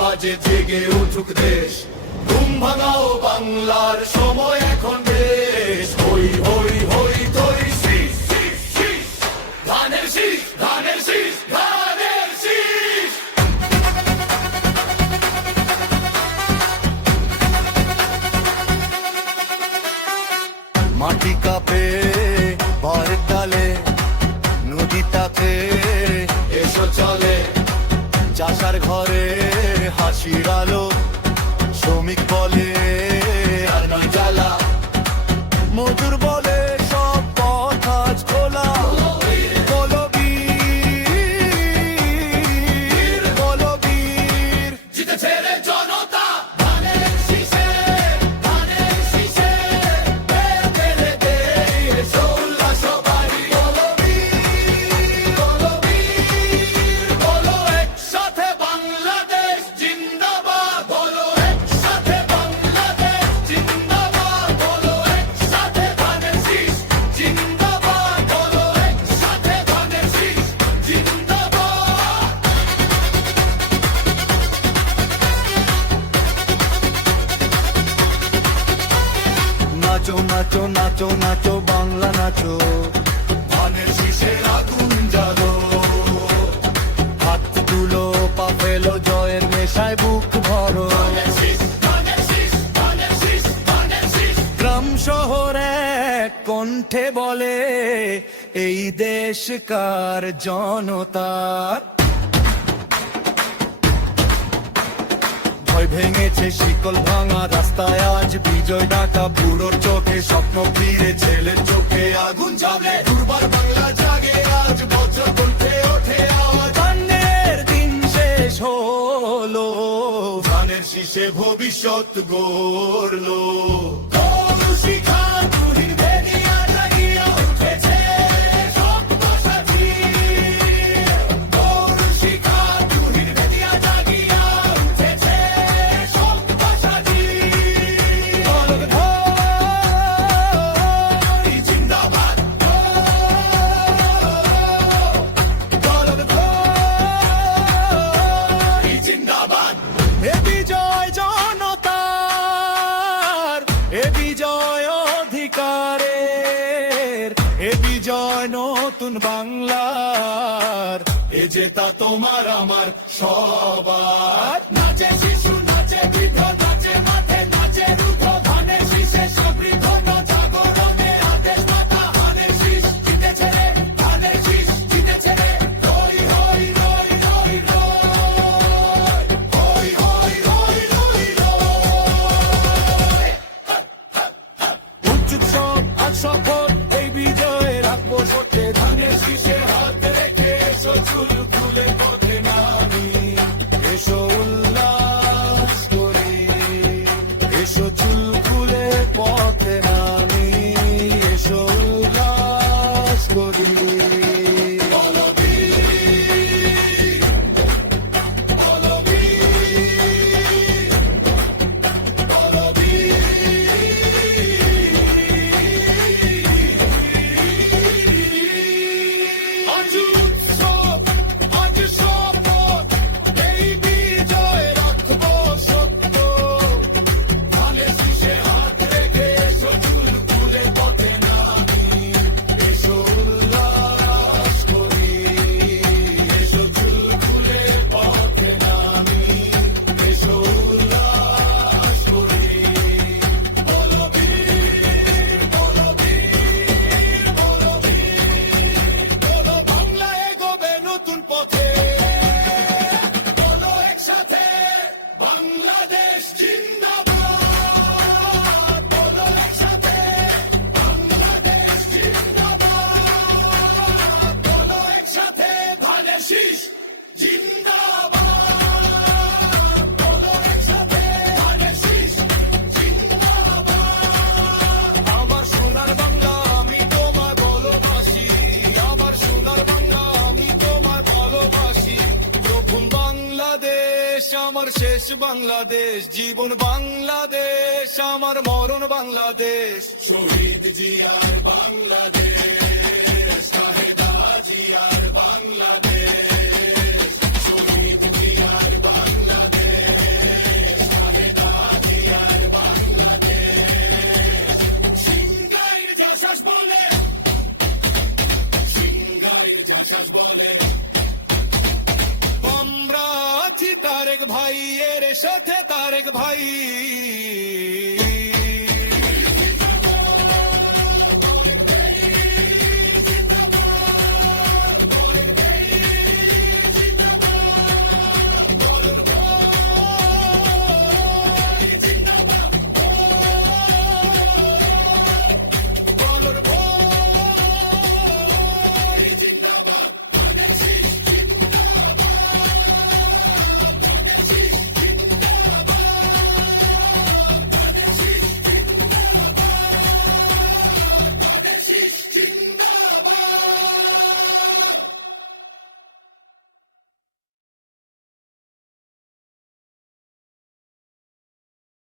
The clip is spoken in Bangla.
বাজে জেগে উঠুক দেশ, ঘুম ভাঙাও বাংলার সময় এখন বেশ। হই হই হই তৈ শীষ শীষ শীষ, ধানের শীষ ধানের শীষ ধানের শীষ। মাটি কাঁপে ভয়ের তালে, নদীটাতে এসো চলে, চাষার ঘরে হাসির আলো, শ্রমিক বলে আর নয় জ্বালা, মজুর বলে সব পথ আজ খোলা। বলো বীর বলো বীর, জিতেছে রে জনতা ধানের শীষে, ধানের শীষে পেলে দে সোল্লা সবারই। বলো বীর বলো বীর, বলো একসাথে বাংলাদেশ জিন্দাবাদ, বলো একসাথে বাংলাদেশ জিন্দাবাদ, বলো একসাথে ধানের শীষ জিন্দাবাদ, বলো একসাথে ধানের শীষ জিন্দাবাদ। নাচো নাচো নাচো নাচো বাংলা নাচো, ধানের শীষের আগুন জ্বালো, হাত তুলো পা ফেলো জয়ের নেশায় বুক ভরো। গ্রাম শহর এক কণ্ঠে বলে এই দেশ কার জনতার। ভয় ভেঙেছে শিকল ভাঙা রাস্তায় আজ বিজয় ডাকা, বুড়োর চোখে স্বপ্ন ফিরে ছেলের চোখে আগুন জ্বলে। দুর্বার বাংলা জাগে আজ, বজ্র কণ্ঠে ওঠে আওয়াজ। ধানের দিন শেষ হলো, ধানের শীষে ভবিষ্যৎ গড়লো। তরু শিখা তুহিন ভেঙিয়া জাগিয়া উঠেছে সব্যসাচী, তরু শিখা তুহিন ভেঙিয়া জাগিয়া উঠেছে সব্যসাচী। বলক ধরি জিন্দাবাদ, বলক ধরি জিন্দাবাদ। এ বিজয় জনতার, এ বিজয় অধিকারের, এ বিজয় নতুন বাংলার, এ জেতা তোমার আমার সবার। নাচে শিশু নাচে বৃদ্ধ নাচে মাঠে নাচে রুদ্ধ, ধানের শীষে সমৃদ্ধ জাগরণে আদেশ মাতা। ধানের শীষ জিতেছে রে, ধানের শীষ জিতেছে রে, হই হই হই হই হই হই হই হই হই। উৎসব আজ শপথ এই বিজয়ে রাখবো সত্যে, ধানের শীষে হাত রেখে এসো চুল খুলে পথে নামি, এসো উল্লাস করি, এসো চুল খুলে পথে নামি, এসো উল্লাস করি। বলো বীর বলো বীর বলো আজ উৎসব আজ শপথ এই বিজয় রাখবো সত্য, ধানের শীষে হাত রেখে এসো চুল খুলে পথে নামি, এসো উল্লাস করি, এসো চুল খুলে পথে নামি, এসো উল্লাস করি। বলো বীর বলো বীর বলো বীর, বলো বাংলা এগোবে নতুন পথে, বলো একসাথে বাংলাদেশ জিন্দাবাদ, বলো একসাথে বাংলাদেশ জিন্দাবাদ, বলো একসাথে ধানের শীষ জিন্দাবাদ, বলো একসাথে ধানের শীষ জিন্দাবাদ। আমার সোনার বাংলা আমি তোমায় ভালোবাসি, আমার সোনার বাংলা আমি তোমায় ভালোবাসি। প্রথম বাংলাদেশ আমার শেষ বাংলাদেশ, জীবন বাংলাদেশ আমার মরণ বাংলাদেশ। শহীদ জিয়ার বাংলাদেশ, শাহেদা জিয়ার বাংলাদেশ, শহীদ জিয়ার বাংলাদেশ, বিশ্বাস বলে আমরা আছি তারেক ভাই এর সাথে তারেক ভাই